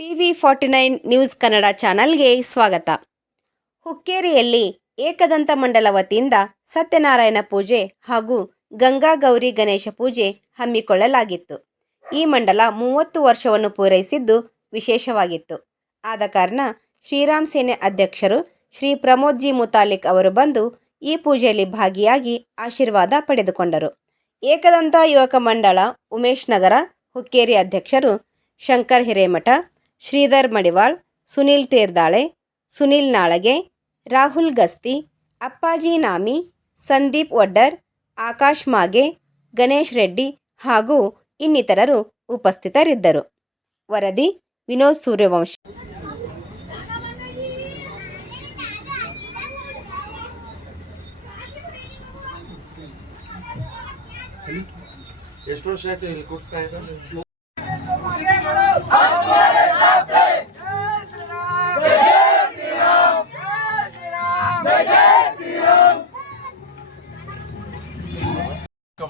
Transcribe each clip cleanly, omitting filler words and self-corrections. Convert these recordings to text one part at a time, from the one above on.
TV49 news Kannada ಚಾನಲ್ಗೆ ಸ್ವಾಗತ. ಹುಕ್ಕೇರಿಯಲ್ಲಿ ಏಕದಂತ ಮಂಡಲ ವತಿಯಿಂದ ಸತ್ಯನಾರಾಯಣ ಪೂಜೆ ಹಾಗೂ ಗಂಗಾ ಗೌರಿ ಗಣೇಶ ಪೂಜೆ ಹಮ್ಮಿಕೊಳ್ಳಲಾಗಿತ್ತು. ಈ ಮಂಡಲ 30 ವರ್ಷವನ್ನು ಪೂರೈಸಿದ್ದು ವಿಶೇಷವಾಗಿತ್ತು. ಆದ ಕಾರಣ ಶ್ರೀರಾಮ್ ಸೇನೆ ಅಧ್ಯಕ್ಷರು ಶ್ರೀ ಪ್ರಮೋದ್ ಜಿ ಮುತಾಲಿಕ್ ಅವರು ಬಂದು ಈ ಪೂಜೆಯಲ್ಲಿ ಭಾಗಿಯಾಗಿ ಆಶೀರ್ವಾದ ಪಡೆದುಕೊಂಡರು. ಏಕದಂತ ಯುವಕ ಮಂಡಳ ಉಮೇಶ್ ನಗರ ಹುಕ್ಕೇರಿ ಅಧ್ಯಕ್ಷರು ಶಂಕರ್ ಹಿರೇಮಠ, ಶ್ರೀಧರ್ ಮಡಿವಾಳ್, ಸುನಿಲ್ ತೇರ್ದಾಳೆ, ಸುನಿಲ್ ನಾಳಗೆ, ರಾಹುಲ್ ಗಸ್ತಿ, ಅಪ್ಪಾಜಿ ನಾಮಿ, ಸಂದೀಪ್ ವಡ್ಡರ್, ಆಕಾಶ್ ಮಾಗೆ, ಗಣೇಶ್ ರೆಡ್ಡಿ ಹಾಗೂ ಇನ್ನಿತರರು ಉಪಸ್ಥಿತರಿದ್ದರು. ವರದಿ ವಿನೋದ್ ಸೂರ್ಯವಂಶಿ. ಎಷ್ಟು ವರ್ಷ ಆಯ್ತು ಇಲ್ಲಿ ಕೂರಿಸ್ತಾ ಇದ್ದಾರೆ?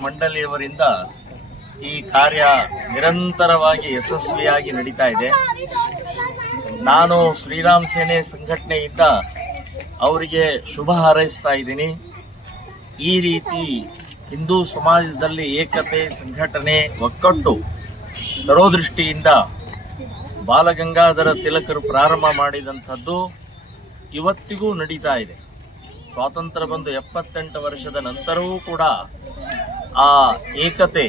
ಮಂಡಳಿಯವರಿಂದ ಈ ಕಾರ್ಯ ನಿರಂತರವಾಗಿ ಯಶಸ್ವಿಯಾಗಿ ನಡೀತಾ ಇದೆ. ನಾನು ಶ್ರೀರಾಮ್ ಸೇನೆ ಸಂಘಟನೆಯಿಂದ ಅವರಿಗೆ ಶುಭ ಹಾರೈಸ್ತಾ ಇದ್ದೀನಿ. ಈ ರೀತಿ ಹಿಂದೂ ಸಮಾಜದಲ್ಲಿ ಏಕತೆ, ಸಂಘಟನೆ, ಒಕ್ಕಟ್ಟು ತರೋ ದೃಷ್ಟಿಯಿಂದ ಬಾಲಗಂಗಾಧರ ತಿಲಕರು ಪ್ರಾರಂಭ ಮಾಡಿದಂಥದ್ದು ಇವತ್ತಿಗೂ ನಡೀತಾ ಇದೆ. ಸ್ವಾತಂತ್ರ್ಯ ಬಂದು 78 ವರ್ಷದ ನಂತರವೂ ಕೂಡ ಆ ಏಕತೆ,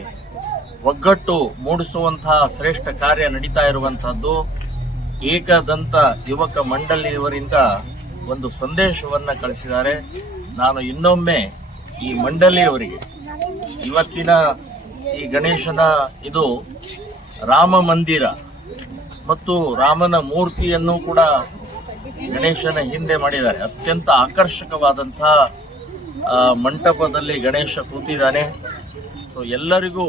ಒಗ್ಗಟ್ಟು ಮೂಡಿಸುವಂತಹ ಶ್ರೇಷ್ಠ ಕಾರ್ಯ ನಡೀತಾ ಇರುವಂತಹದ್ದು ಏಕದಂತ ಯುವಕ ಮಂಡಳಿಯವರಿಂದ ಒಂದು ಸಂದೇಶವನ್ನು ಕಳಿಸಿದ್ದಾರೆ. ನಾನು ಇನ್ನೊಮ್ಮೆ ಈ ಮಂಡಳಿಯವರಿಗೆ ಇವತ್ತಿನ ಈ ಗಣೇಶನ ಇದು ರಾಮ ಮಂದಿರ ಮತ್ತು ರಾಮನ ಮೂರ್ತಿಯನ್ನು ಕೂಡ ಗಣೇಶನ ಹಿಂದೆ ಮಾಡಿದ್ದಾರೆ. ಅತ್ಯಂತ ಆಕರ್ಷಕವಾದಂತಹ ಮಂಟಪದಲ್ಲಿ ಗಣೇಶ ಕೂತಿದ್ದಾನೆ. ಸೊ ಎಲ್ಲರಿಗೂ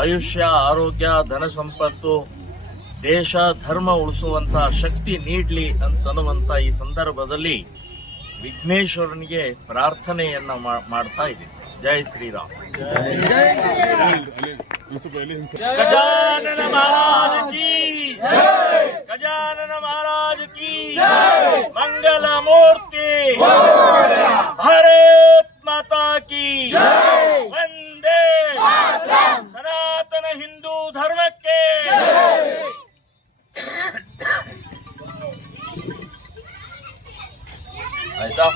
ಆಯುಷ್ಯ, ಆರೋಗ್ಯ, ಧನ ಸಂಪತ್ತು, ದೇಶ, ಧರ್ಮ ಉಳಿಸುವಂತಹ ಶಕ್ತಿ ನೀಡಲಿ ಅಂತನ್ನುವಂಥ ಈ ಸಂದರ್ಭದಲ್ಲಿ ವಿಘ್ನೇಶ್ವರನಿಗೆ ಪ್ರಾರ್ಥನೆಯನ್ನ ಮಾಡ್ತಾ ಇದ್ದೀನಿ. ಜೈ ಶ್ರೀರಾಮ್. ಗಜಾನನ ಮಹಾರಾಜ ಕೀ ಜೈ, ಗಜಾನನ ಮಹಾರಾಜ ಕೀ ಜೈ, ಮಂಗಲ ಮೂರ್ತಿ ಭಾರತ್ ಮಾತಾ ಕೀ ಜೈ, ವಂದೇ ಸನಾತನ ಹಿಂದೂ ಧರ್ಮಕ್ಕೆ ಆಯ್ತಾ?